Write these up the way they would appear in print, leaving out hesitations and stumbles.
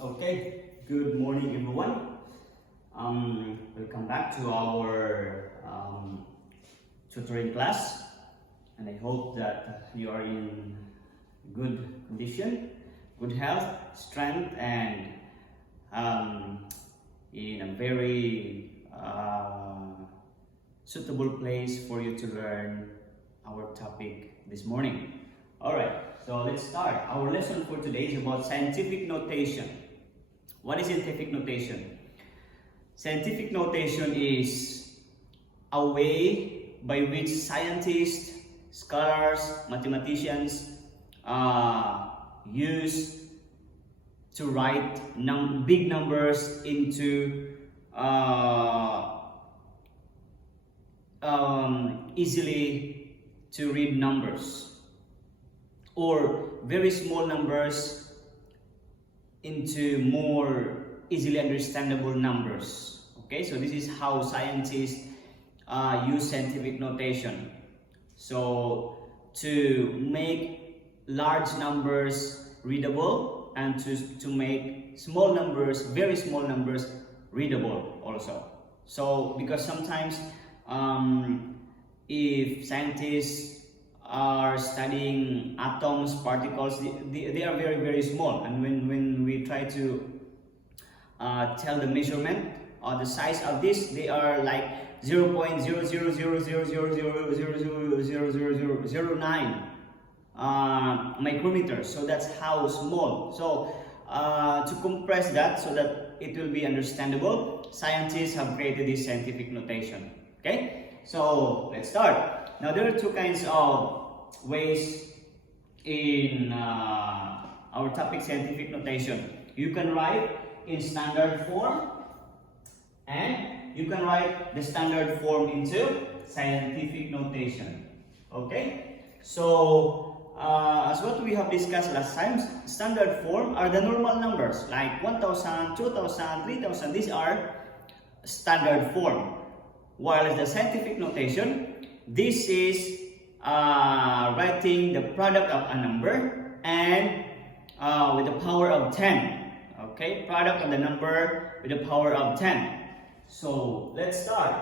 Okay, good morning everyone. Welcome back to our tutoring class, and I hope that you are in good condition, good health, strength, and in a very suitable place for you to learn our topic this morning. Alright, so let's start. Our lesson for today is about scientific notation. What is scientific notation? Scientific notation is a way by which scientists, scholars, mathematicians use to write big numbers into easily to read numbers, or very small numbers into more easily understandable numbers. Okay, so this is how scientists use scientific notation. So to make large numbers readable, and to make small numbers, very small numbers, readable also. So because sometimes if scientists are studying atoms, particles, they are very, very small, and when we try to tell the measurement or the size of this, they are like 0.00000000009 micrometers. So that's how small. So to compress that so that it will be understandable, scientists have created this scientific notation. Okay, so let's start. Now there are two kinds of ways in our topic, scientific notation. You can write in standard form, and you can write the standard form into scientific notation. Okay, so as what we have discussed last time, standard form are the normal numbers like 1000, 2000, 3000. These are standard form. While the scientific notation, this is writing the product of a number and with the power of 10. Okay, product of the number with the power of 10. So let's start.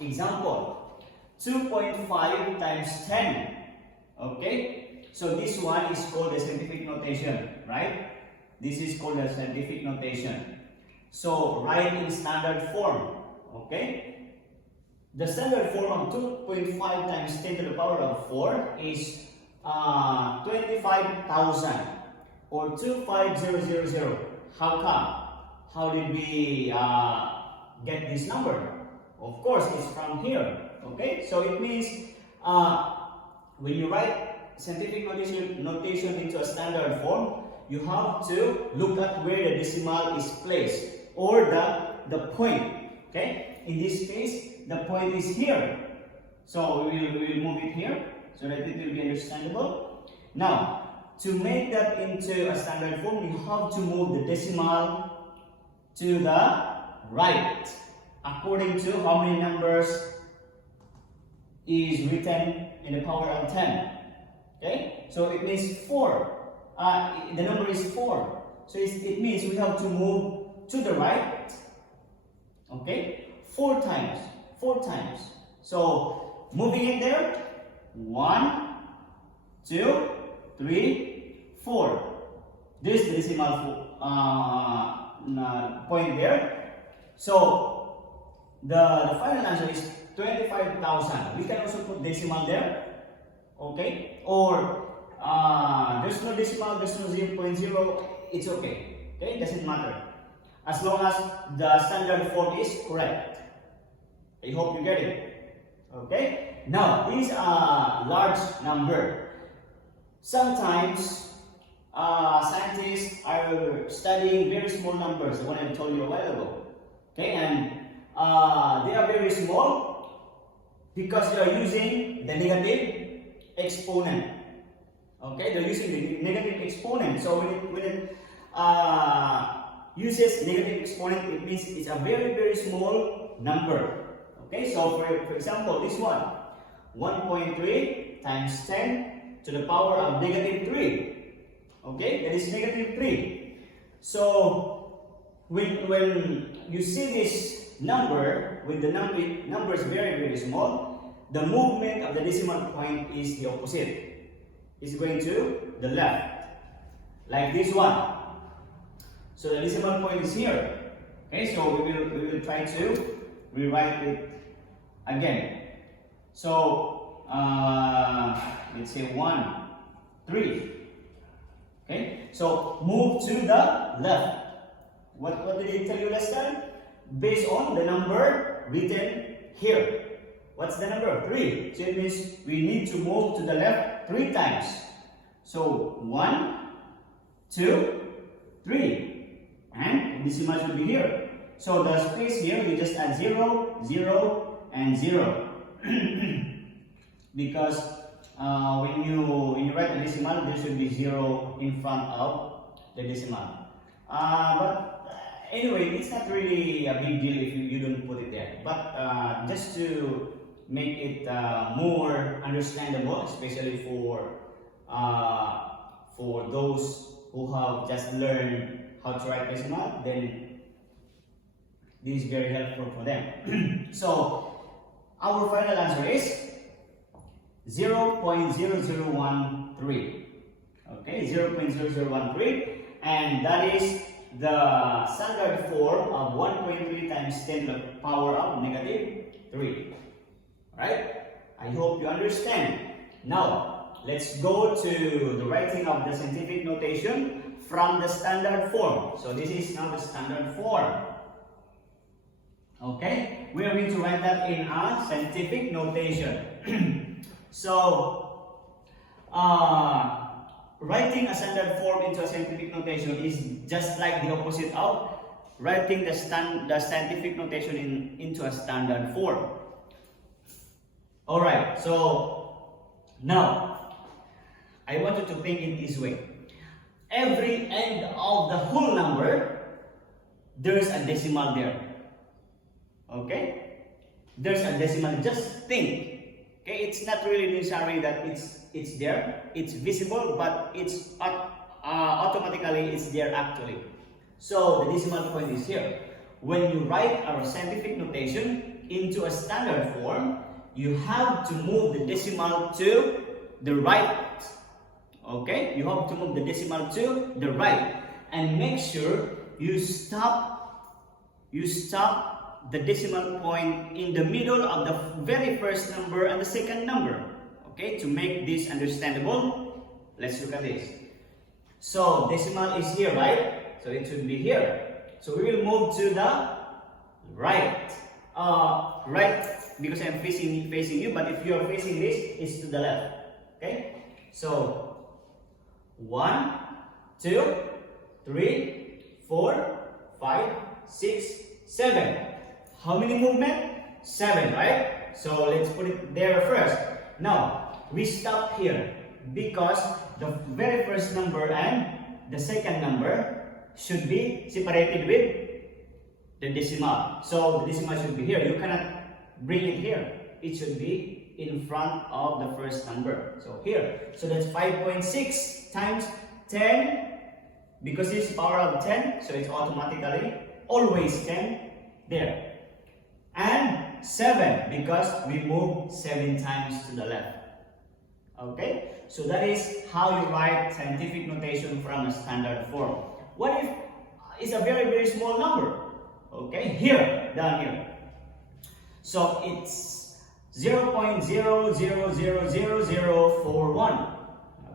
Example, 2.5 times 10. Okay, so this one is called the scientific notation, right? This is called the scientific notation. So write in standard form. Okay, the standard form of 2.5 times 10 to the power of 4 is 25,000 or 25000. How come? How did we get this number? Of course, it's from here. Okay, so it means when you write scientific notation into a standard form, you have to look at where the decimal is placed, or the point. Okay, in this case, the point is here. So we will move it here so that it will be understandable. Now, to make that into a standard form, you have to move the decimal to the right, according to how many numbers is written in the power of 10. Okay, so it means 4. The number is 4. So it means we have to move to the right. Okay, 4 times. 4 times. So moving it there, 1, 2, 3, 4. This is the decimal point there. So the final answer is 25,000. We can also put decimal there. Okay, or there's no decimal, there's no 0.0. It's okay. Okay, doesn't matter as long as the standard form is correct. I hope you get it. Okay, now this is a large number. Sometimes scientists are studying very small numbers, the one I told you a while ago. Okay, and they are very small because they are using the negative exponent. Okay, they're using the negative exponent. So when it uses negative exponent, it means it's a very, very small number. Okay, so for example, this one, 1.3 times 10 to the power of negative 3. Okay, that is negative 3. So when you see this number, with the numbers very, very small, the movement of the decimal point is the opposite. It's going to the left, like this one. So the decimal point is here. Okay, so we will try to rewrite it again. So let's say 1, 3. Okay, so move to the left. What did he tell you last time? Based on the number written here. What's the number? 3. So it means we need to move to the left 3 times. So 1, 2, 3. And decimal should be here. So the space here, you just add 0, 0, and 0. Because when you write the decimal, there should be 0 in front of the decimal. But anyway, it's not really a big deal if you don't put it there. But just to make it more understandable, especially for those who have just learned how to write decimal, then this is very helpful for them. So our final answer is 0.0013. Okay, 0.0013, and that is the standard form of 1.3 times 10 to the power of -3. Alright? I hope you understand. Now, let's go to the writing of the scientific notation from the standard form. So this is now the standard form. Okay? We are going to write that in a scientific notation. So, writing a standard form into a scientific notation is just like the opposite of writing the scientific notation into a standard form. Alright, so now I want you to think it this way. Every end of the whole number, there is a decimal there. Okay? There's a decimal. Just think. Okay, it's not really necessary that it's there. It's visible, but it's automatically it's there actually. So the decimal point is here. When you write our scientific notation into a standard form, you have to move the decimal to the right. Okay, you have to move the decimal to the right, and make sure you stop the decimal point in the middle of the very first number and the second number. Okay, to make this understandable, let's look at this. So decimal is here, right? So it should be here. So we will move to the right. Right, because I'm facing you, but if you are facing this, it's to the left. Okay? So 1, 2, 3, 4, 5, 6, 7. How many movement? 7, right? So let's put it there first. Now, we stop here because the very first number and the second number should be separated with the decimal. So the decimal should be here. You cannot bring it here. It should be in front of the first number. So here. So that's 5.6 times 10, because it's power of 10, so it's automatically always 10 there. And 7, because we move 7 times to the left. Okay? So that is how you write scientific notation from a standard form. What if it's a very, very small number? Okay, here, down here. So it's 0.000041.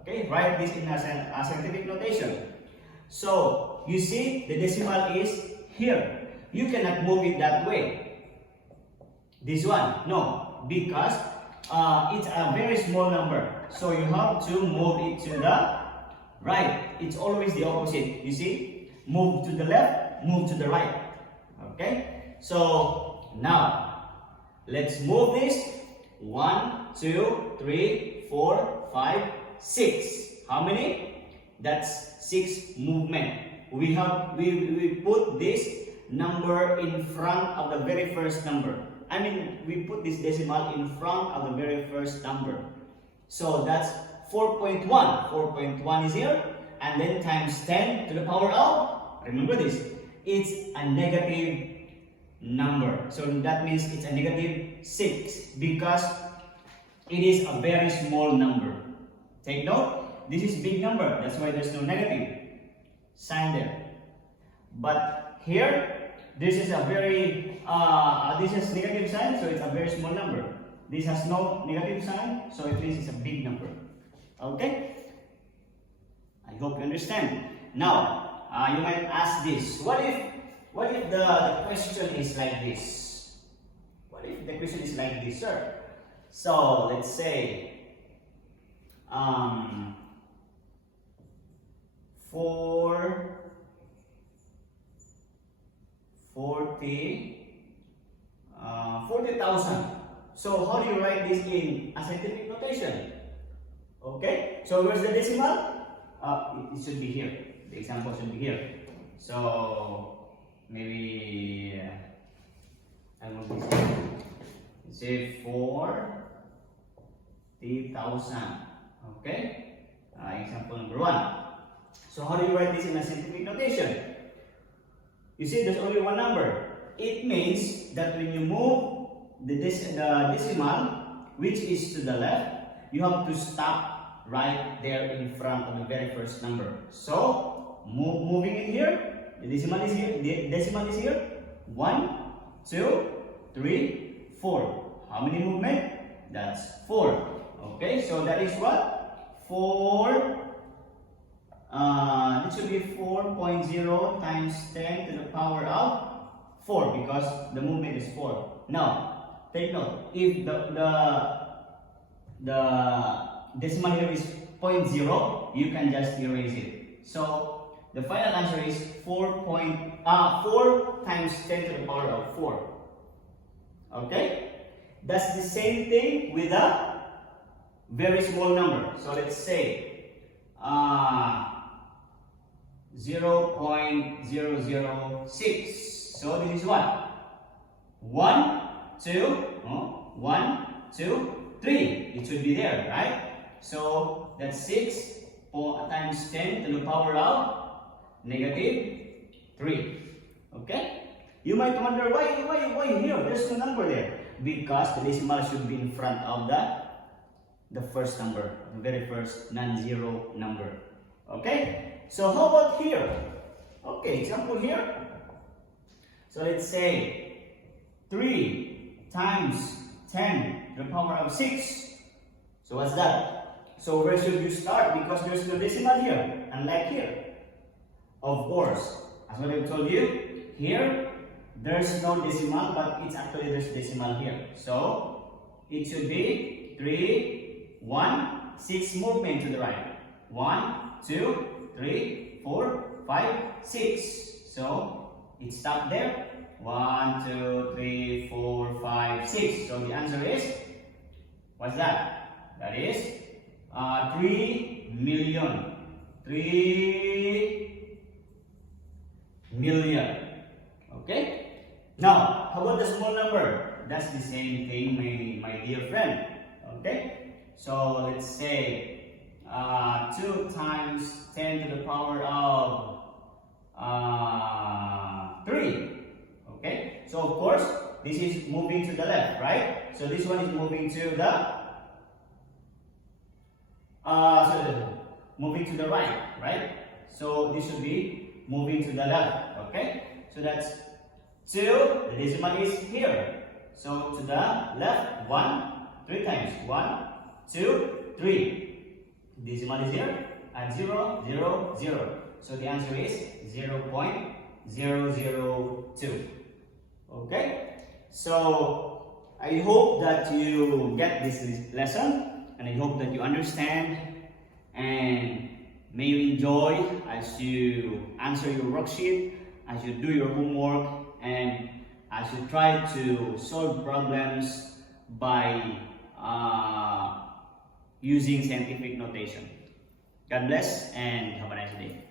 Okay, write this in a scientific notation. So you see, the decimal is here. You cannot move it that way. This one, no, because it's a very small number. So you have to move it to the right. It's always the opposite. You see, move to the left, move to the right. Okay, so now let's move this. 1, 2, 3, 4, 5, 6. How many? That's 6 movement. We put this number in front of the very first number. I mean, we put this decimal in front of the very first number. So that's 4.1. 4.1 is here, and then times 10 to the power of remember this, it's a negative number. So that means it's a negative 6 because it is a very small number. Take note, this is big number, that's why there's no negative sign there. But here, this is a very, this has negative sign, so it's a very small number. This has no negative sign, so it means it's a big number. Okay? I hope you understand. Now, you might ask this: what if the question is like this? What if the question is like this, sir? So let's say 40,000. So how do you write this in a scientific notation? Okay, so where's the decimal? It should be here. The example should be here. So maybe I want this here. Let's say 40,000. Okay, example number 1. So how do you write this in a scientific notation? You see, there's only one number. It means that when you move the decimal, which is to the left, you have to stop right there in front of the very first number. So moving in here, the decimal is here. The decimal is here. 1, 2, 3, 4. How many movement? That's 4. Okay, so that is what? 4. It should be 4.0 times 10 to the power of 4 because the movement is 4. Now, take note, if the decimal here is 0.0, you can just erase it. So, the final answer is 4 times 10 to the power of 4. Okay? That's the same thing with a very small number. So, let's say 0.006. So this is what? 1, 2, 1, 2, 3. It should be there, right? So that's 6 times 10 to the power of negative 3. Okay? You might wonder why here? There's no number there. Because the decimal should be in front of the first number, the very first non-zero number. Okay? So how about here? Okay, example here. So let's say 3 times 10 to the power of 6. So what's that? So where should you start? Because there's no decimal here, unlike here. Of course, as what I've told you, here there's no decimal, but it's actually there's decimal here. So it should be 3, 1, 6 movement to the right. 1, 2, 3, 4, 5, 6. So it stopped there. 1, 2, 3, 4, 5, 6. So the answer is, what's that? That is 3 million. 3 million. Okay? Now, how about the small number? That's the same thing, my dear friend. Okay? So let's say 2 times 10 to the power of 3. Okay, so of course this is moving to the left, right? So this one is moving to the moving to the right? So this should be moving to the left. Okay, so that's 2. The decimal is here. So to the left, 1, 3 times. 1, 2, 3. Decimal is here and 0, 0, 0. So the answer is 0.002. Okay, so I hope that you get this lesson, and I hope that you understand, and may you enjoy as you answer your worksheet, as you do your homework, and as you try to solve problems by using scientific notation. God bless and have a nice day.